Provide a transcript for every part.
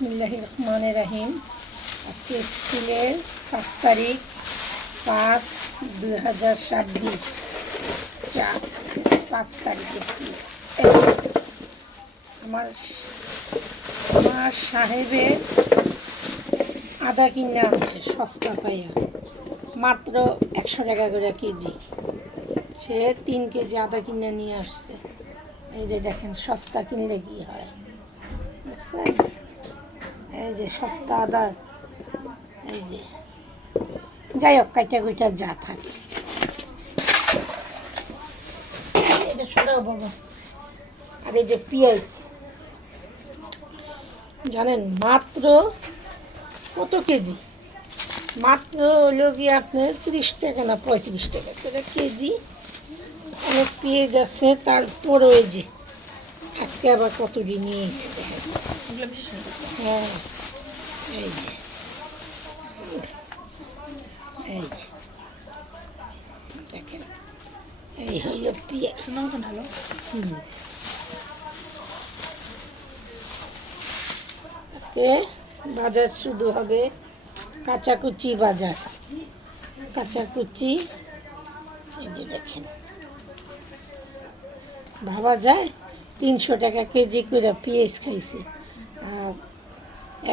বিসমিল্লাহির রহমানির রহিম। আজকে এপ্রিলের 5 তারিখ 5/2026 5 তারিখ এপ্রিল। আমার সাহেবের আদা কিনে আনছে সস্তা পাইয়া, মাত্র 100 টাকা করে কেজি। সে 3 কেজি আদা কিনে নিয়ে আসছে। এই যে দেখেন, সস্তা কিনলে কি হয় দেখছেন? এই যে সস্তা আদা, এই যে যাই হোক কাইটা কুইটা যা থাকে এটা সরাও বাবা। আর এই যে পেঁয়াজ জানেন মাত্র কত কেজি? মাত্র হলো কি আপনার 30 টাকা না 35 টাকা করে কেজি। অনেক পেঁয়াজ আছে, তারপর ওই যে আজকে আবার কতটি নিয়ে এসেছে। হ্যাঁ এই যে এই যে দেখেন, এই হইল পেঁয়াজ। ভালো আজকে বাজার শুধু হবে কাঁচাকুচি বাজার, কাঁচাকুচি। এই যে দেখেন, ভাবা যায় 300 টাকা কেজি করে পেঁয়াজ খাইছে, আর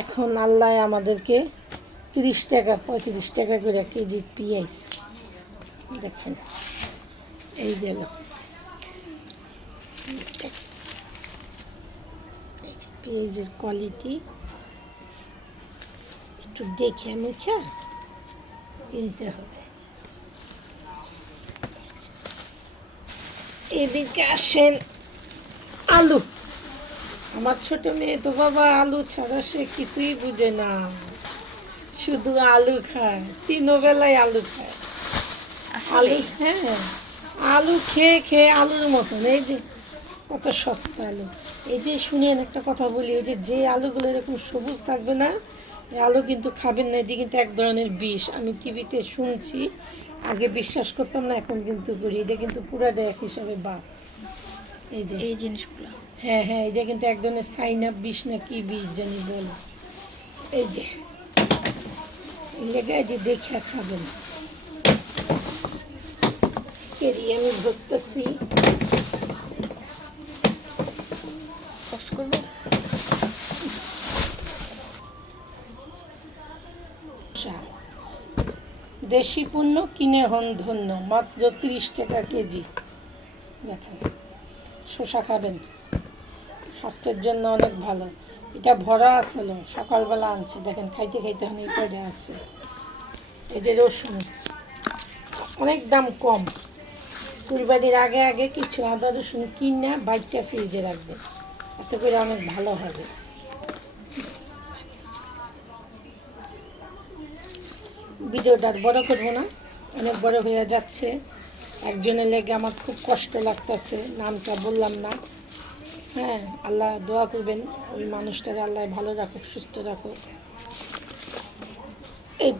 এখন আল্লাহ আমাদেরকে 30 টাকা 35 টাকা করে কেজি পেঁয়াজ। দেখেন এই গেল পেঁয়াজের কোয়ালিটি একটু দেখে মুখে কিনতে হবে। এদিকে আসেন আলু। আমার ছোট মেয়ে তো বাবা আলু ছাড়া সে কিছুই বুঝে না, শুধু আলু খায়, 3 বেলায় আলু খায়। আলু, হ্যাঁ আলু খেয়ে খেয়ে আলুর মতন। এই যে কত সস্তা আলু। এই যে শুনেন একটা কথা বলি, এই যে আলুগুলো এরকম সবুজ থাকবে না, এই আলু কিন্তু খাবেন না, এটি কিন্তু এক ধরনের বিষ। আমি টিভিতে শুনছি, আগে বিশ্বাস করতাম না, এখন কিন্তু করি। এটা কিন্তু পুরাটা এক হিসাবে বাদ। এই যে এই জিনিসগুলো, হ্যাঁ হ্যাঁ, এটা কিন্তু এক ধরনের সাইনাপ বিষ না কি বিষ জানি বলে। এই যে লেগে যে দেখে খাবেন। কেরি আমি ধরতেছি, দেশি পণ্য কিনে হন ধন্য, মাত্র 30 টাকা কেজি। দেখেন, শসা খাবেন, স্বাস্থ্যের জন্য অনেক ভালো। এটা ভরা আছিল, সকালবেলা আনছে, দেখেন খাইতে খাইতে অনেক করে আছে। এই যে রসুন, অনেক দাম কম। কুরবানির আগে আগে কিছু আদা রসুন কিনে বাইকটা ফ্রিজে রাখবেন, এতে করে অনেক ভালো হবে। ভিডিওটা আর বড় করবো না, অনেক বড় হয়ে যাচ্ছে। একজনের লেগে আমার খুব কষ্ট লাগতেছে, নামটা বললাম না। হ্যাঁ, আল্লাহ দোয়া করবেন ওই মানুষটাকে, আল্লাহ ভালো রাখুক, সুস্থ রাখুক। এই